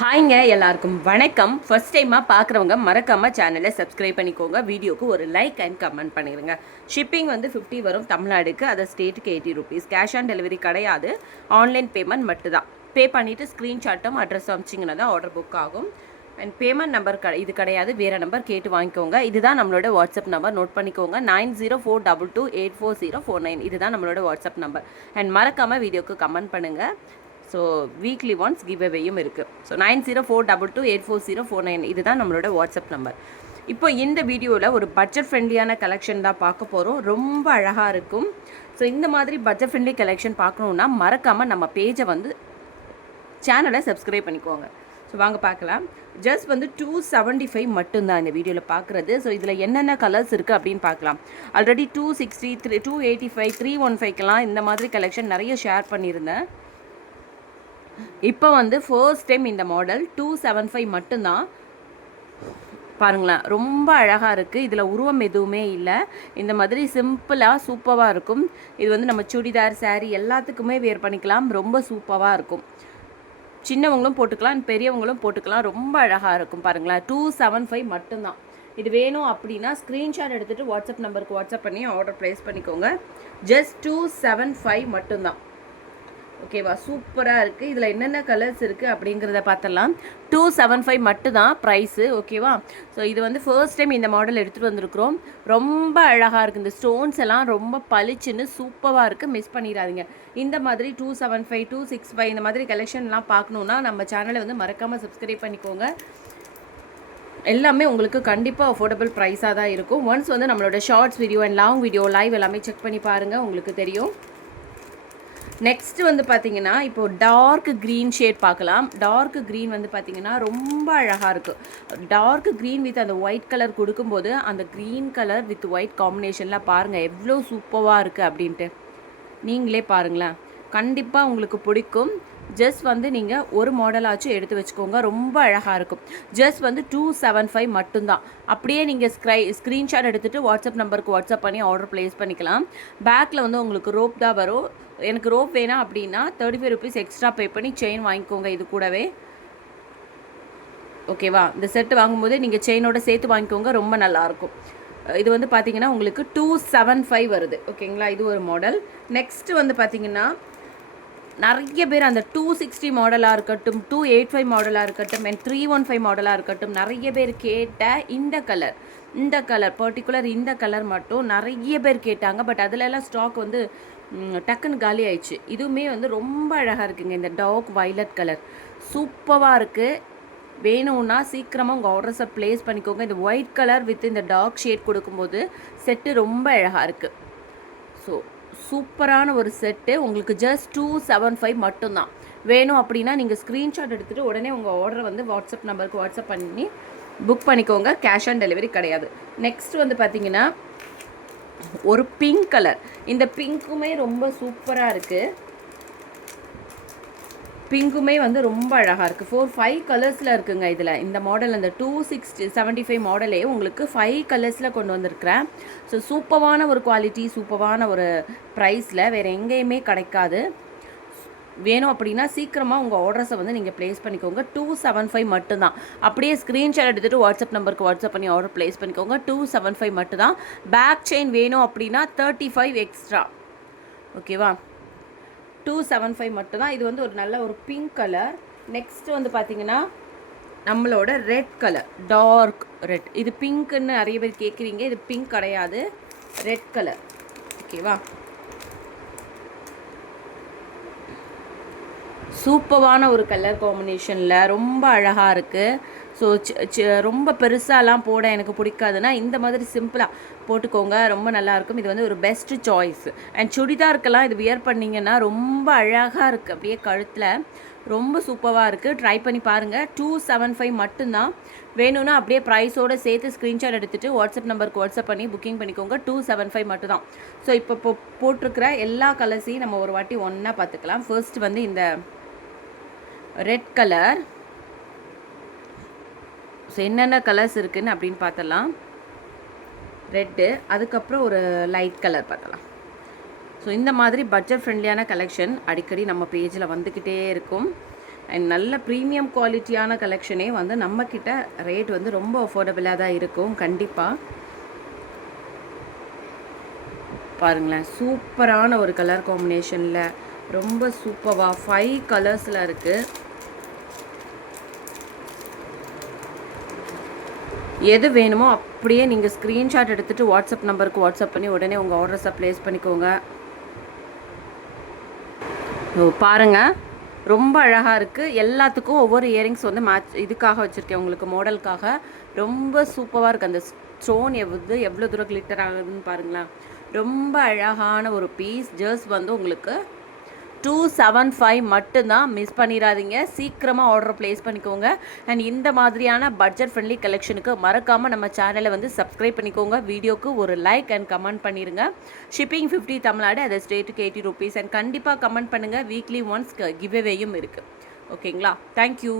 ஹாய்ங்க எல்லாருக்கும் வணக்கம். ஃபர்ஸ்ட் டைமாக பார்க்குறவங்க மறக்காமல் சேனலை சப்ஸ்கிரைப் பண்ணிக்கோங்க. வீடியோக்கு ஒரு லைக் அண்ட் கமெண்ட் பண்ணிடுங்க. ஷிப்பிங் வந்து 50 வரும் தமிழ்நாடுக்கு, அதை ஸ்டேட்டுக்கு 80 ருபீஸ். கேஷ் ஆன் டெலிவரி கிடையாது, ஆன்லைன் பேமெண்ட் மட்டும்தான். பே பண்ணிவிட்டு ஸ்க்ரீன்ஷாட்டும் அட்ரஸ் அமிச்சிங்கன்னா தான் ஆர்டர் புக் ஆகும். அண்ட் பேமெண்ட் நம்பர் இது கிடையாது, வேறு நம்பர் கேட்டு வாங்கிக்கோங்க. இதுதான் நம்மளோட வாட்ஸ்அப் நம்பர், நோட் பண்ணிக்கோங்க. 9042228049. இதுதான் நம்மளோட வாட்ஸ்அப் நம்பர். அண்ட் மறக்காமல் வீடியோக்கு கமெண்ட் பண்ணுங்கள். ஸோ வீக்லி ஒன்ஸ் கிவ் அவேயும் இருக்குது. ஸோ 9042228049 இதுதான் நம்மளோட வாட்ஸ்அப் நம்பர். இப்போ இந்த வீடியோவில் ஒரு பட்ஜெட் ஃப்ரெண்ட்லியான கலெக்ஷன் தான் பார்க்க போகிறோம். ரொம்ப அழகாக இருக்கும். ஸோ இந்த மாதிரி பட்ஜெட் ஃப்ரெண்ட்லி கலெக்ஷன் பார்க்கணுன்னா மறக்காமல் நம்ம பேஜை வந்து சேனலை சப்ஸ்கிரைப் பண்ணிக்கோங்க. ஸோ வாங்க பார்க்கலாம். ஜஸ்ட் வந்து 275 மட்டும்தான் இந்த வீடியோவில் பார்க்குறது. ஸோ இதில் என்னென்ன கலர்ஸ் இருக்குது அப்படின்னு பார்க்கலாம். ஆல்ரெடி 260, 285, 315க்கெலாம் இந்த மாதிரி கலெக்ஷன் நிறைய ஷேர் பண்ணியிருந்தேன். இப்போ வந்து ஃபர்ஸ்ட் டைம் இந்த மாடல் 275 மட்டும்தான். பாருங்களேன், ரொம்ப அழகாக இருக்குது. இதில் உருவம் எதுவுமே இல்லை. இந்த மாதிரி சிம்பிளாக சூப்பராக இருக்கும். இது வந்து நம்ம சுடிதார், சாரீ எல்லாத்துக்குமே வேர் பண்ணிக்கலாம். ரொம்ப சூப்பராக இருக்கும். சின்னவங்களும் போட்டுக்கலாம், பெரியவங்களும் போட்டுக்கலாம். ரொம்ப அழகாக இருக்கும். பாருங்களேன், 275 மட்டும்தான். இது வேணும் அப்படின்னா ஸ்க்ரீன்ஷாட் எடுத்துகிட்டு வாட்ஸ்அப் நம்பருக்கு வாட்ஸ்அப் பண்ணி ஆர்டர் ப்ளேஸ் பண்ணிக்கோங்க. ஜஸ்ட் 275 மட்டும்தான். ஓகேவா, சூப்பராக இருக்குது. இதில் என்னென்ன கலர்ஸ் இருக்குது அப்படிங்கிறத பார்த்துடலாம். 275 மட்டும்தான் ப்ரைஸு. ஓகேவா, ஸோ இது வந்து ஃபர்ஸ்ட் டைம் இந்த மாடல் எடுத்துகிட்டு வந்திருக்கிறோம். ரொம்ப அழகாக இருக்குது. இந்த ஸ்டோன்ஸ் எல்லாம் ரொம்ப பளிச்சுன்னு சூப்பராக இருக்குது. மிஸ் பண்ணிடாதீங்க. இந்த மாதிரி 275, 265 இந்த மாதிரி கலெக்ஷன்லாம் பார்க்கணுன்னா நம்ம சேனலை வந்து மறக்காமல் சப்ஸ்கிரைப் பண்ணிக்கோங்க. எல்லாமே உங்களுக்கு கண்டிப்பாக அஃபோர்டபுள் ப்ரைஸாக தான் இருக்கும். ஒன்ஸ் வந்து நம்மளோட shorts video and long video live எல்லாமே செக் பண்ணி பாருங்கள், உங்களுக்கு தெரியும். நெக்ஸ்ட் வந்து பார்த்தீங்கன்னா இப்போது டார்க் க்ரீன் ஷேட் பார்க்கலாம். டார்க் க்ரீன் வந்து பார்த்தீங்கன்னா ரொம்ப அழகாக இருக்குது. டார்க் க்ரீன் வித் அந்த ஒயிட் கலர் கொடுக்கும்போது அந்த க்ரீன் கலர் வித் ஒயிட் காம்பினேஷனில் பாருங்கள் எவ்வளோ சூப்பராக இருக்குது அப்படின்ட்டு. நீங்களே பாருங்களேன், கண்டிப்பாக உங்களுக்கு பிடிக்கும். ஜஸ்ட் வந்து நீங்கள் ஒரு மாடலாச்சும் எடுத்து வச்சுக்கோங்க. ரொம்ப அழகாக இருக்கும். ஜஸ்ட் வந்து 275 மட்டும்தான். அப்படியே நீங்கள் ஸ்க்ரீன்ஷாட் எடுத்துகிட்டு வாட்ஸ்அப் நம்பருக்கு வாட்ஸ்அப் பண்ணி ஆர்டர் ப்ளேஸ் பண்ணிக்கலாம். பேக்கில் வந்து உங்களுக்கு ரோப் தான் வரும். எனக்கு ரோப் வேணாம் அப்படின்னா 35 ருபீஸ் எக்ஸ்ட்ரா பே பண்ணி செயின் வாங்கிக்கோங்க இது கூடவே. ஓகேவா, இந்த செட்டு வாங்கும்போது நீங்கள் செயினோட சேர்த்து வாங்கிக்கோங்க, ரொம்ப நல்லாயிருக்கும். இது வந்து பார்த்தீங்கன்னா உங்களுக்கு 275 வருது. ஓகேங்களா, இது ஒரு மாடல். நெக்ஸ்ட்டு வந்து பார்த்தீங்கன்னா நிறைய பேர் அந்த 260 மாடலாக இருக்கட்டும், 285 மாடலாக இருக்கட்டும், அண்ட் 315 மாடலாக இருக்கட்டும், நிறைய பேர் கேட்ட இந்த கலர் பர்டிகுலர் இந்த கலர் மட்டும் நிறைய பேர் கேட்டாங்க. பட் அதிலெல்லாம் ஸ்டாக் வந்து டக்குன்னு காலி ஆயிடுச்சு. இதுவுமே வந்து ரொம்ப அழகாக இருக்குங்க. இந்த டார்க் வயலட் கலர் சூப்பராக இருக்குது. வேணும்னா சீக்கிரமாக உங்கள் ஆர்டர்ஸை ப்ளேஸ் பண்ணிக்கோங்க. இந்த ஒயிட் கலர் வித் இந்த டார்க் ஷேட் கொடுக்கும்போது செட்டு ரொம்ப அழகாக இருக்குது. ஸோ சூப்பரான ஒரு செட்டு. உங்களுக்கு ஜஸ்ட் 275 மட்டும்தான். வேணும் அப்படின்னா நீங்கள் ஸ்க்ரீன்ஷாட் எடுத்துகிட்டு உடனே உங்கள் ஆர்டரை வந்து வாட்ஸ்அப் நம்பருக்கு வாட்ஸ்அப் பண்ணி புக் பண்ணிக்கோங்க. கேஷ் ஆன் டெலிவரி கிடையாது. நெக்ஸ்ட் வந்து பார்த்தீங்கன்னா ஒரு பிங்க் கலர். இந்த பிங்க்குமே ரொம்ப சூப்பராக இருக்குது. பிங்க்குமே வந்து ரொம்ப அழகாக இருக்குது. 4-5 கலர்ஸில் இருக்குங்க இதில். இந்த மாடல் அந்த 275 மாடலே உங்களுக்கு 5 கலர்ஸில் கொண்டு வந்திருக்கிறேன். ஸோ சூப்பரான ஒரு குவாலிட்டி, சூப்பரான ஒரு ப்ரைஸில் வேறு எங்கேயுமே கிடைக்காது. வேணும் அப்படின்னா சீக்கிரமாக உங்கள் ஆர்டர்ஸை வந்து நீங்கள் ப்ளேஸ் பண்ணிக்கோங்க. 275 மட்டும்தான். அப்படியே ஸ்க்ரீன்ஷாட் எடுத்துகிட்டு வாட்ஸ்அப் நம்பருக்கு வாட்ஸ்அப் பண்ணி ஆர்டர் ப்ளேஸ் பண்ணிக்கோங்க. 275 மட்டும்தான். பேக் செயின் வேணும் அப்படின்னா 35 எக்ஸ்ட்ரா. ஓகேவா, 275 மட்டும்தான். இது வந்து ஒரு நல்ல ஒரு பிங்க் கலர். நெக்ஸ்ட் வந்து பார்த்தீங்கன்னா நம்மளோட ரெட் கலர், டார்க் ரெட். இது பிங்க்குன்னு நிறைய பேர் கேட்குறீங்க. இது பிங்க் கிடையாது, ரெட் கலர். ஓகேவா, சூப்பரான ஒரு கலர் காம்பினேஷனில் ரொம்ப அழகாக இருக்குது. ஸோ ரொம்ப பெருசாலாம் போட எனக்கு பிடிக்காதுன்னா இந்த மாதிரி சிம்பிளாக போட்டுக்கோங்க, ரொம்ப நல்லாயிருக்கும். இது வந்து ஒரு பெஸ்ட்டு சாய்ஸ். அண்ட் சுடிதாருக்கெல்லாம் இது வியர் பண்ணிங்கன்னா ரொம்ப அழகாக இருக்குது. அப்படியே கழுத்தில் ரொம்ப சூப்பராக இருக்குது. ட்ரை பண்ணி பாருங்கள். 275 மட்டும்தான். வேணும்னா அப்படியே ப்ரைஸோடு சேர்த்து ஸ்க்ரீன்ஷாட் எடுத்துகிட்டு வாட்ஸ்அப் நம்பருக்கு வாட்ஸ்அப் பண்ணி புக்கிங் பண்ணிக்கோங்க. 275 மட்டும்தான். ஸோ இப்போ போட்டிருக்கிற எல்லா கலர்ஸையும் நம்ம ஒரு வாட்டி ஒன்றா பார்த்துக்கலாம். ஃபர்ஸ்ட் வந்து இந்த ரெட் கலர். ஸோ என்னென்ன கலர்ஸ் இருக்குதுன்னு அப்படின்னு பார்த்தலாம். ரெட்டு, அதுக்கப்புறம் ஒரு லைட் கலர் பார்த்தலாம். ஸோ இந்த மாதிரி பட்ஜெட் ஃப்ரெண்ட்லியான கலெக்ஷன் அடிக்கடி நம்ம பேஜில் வந்துக்கிட்டே இருக்கும். அண்ட் நல்ல ப்ரீமியம் குவாலிட்டியான கலெக்ஷனே வந்து நம்மக்கிட்ட ரேட் வந்து ரொம்ப அஃபோர்டபுளாக தான் இருக்கும். கண்டிப்பாக பாருங்களேன், சூப்பரான ஒரு கலர் காம்பினேஷனில் ரொம்ப சூப்பராக 5 கலர்ஸில் இருக்குது. எது வேணுமோ அப்படியே நீங்கள் ஸ்க்ரீன்ஷாட் எடுத்துகிட்டு வாட்ஸ்அப் நம்பருக்கு வாட்ஸ்அப் பண்ணி உடனே உங்கள் ஆர்டர்ஸை ப்ளேஸ் பண்ணிக்கோங்க. பாருங்கள், ரொம்ப அழகாக இருக்குது. எல்லாத்துக்கும் ஒவ்வொரு இயரிங்ஸ் வந்து இதுக்காக வச்சுருக்கேன் உங்களுக்கு, மாடலுக்காக. ரொம்ப சூப்பராக இருக்குது. அந்த ஸ்டோன் எவ்வளோ தூரம் கிளிட்டர் ஆகுதுன்னு பாருங்களேன். ரொம்ப அழகான ஒரு பீஸ். ஜஸ்ட் வந்து உங்களுக்கு 275 மட்டும்தான். மிஸ் பண்ணிடாதீங்க, சீக்கிரமாக ஆர்டர் ப்ளேஸ் பண்ணிக்கோங்க. அண்ட் இந்த மாதிரியான பட்ஜெட் ஃப்ரெண்ட்லி கலெக்ஷனுக்கு மறக்காமல் நம்ம சேனலை வந்து சப்ஸ்கிரைப் பண்ணிக்கோங்க. வீடியோக்கு ஒரு லைக் அண்ட் கமெண்ட் பண்ணிடுங்க. ஷிப்பிங் 50 தமிழ்நாடு, அதை ஸ்டேட்டுக்கு 80 rupees. அண்ட் கண்டிப்பாக கமெண்ட் பண்ணுங்கள். வீக்லி ஒன்ஸ் கிவ்அவேயும் இருக்குது. ஓகேங்களா? தேங்க்யூ.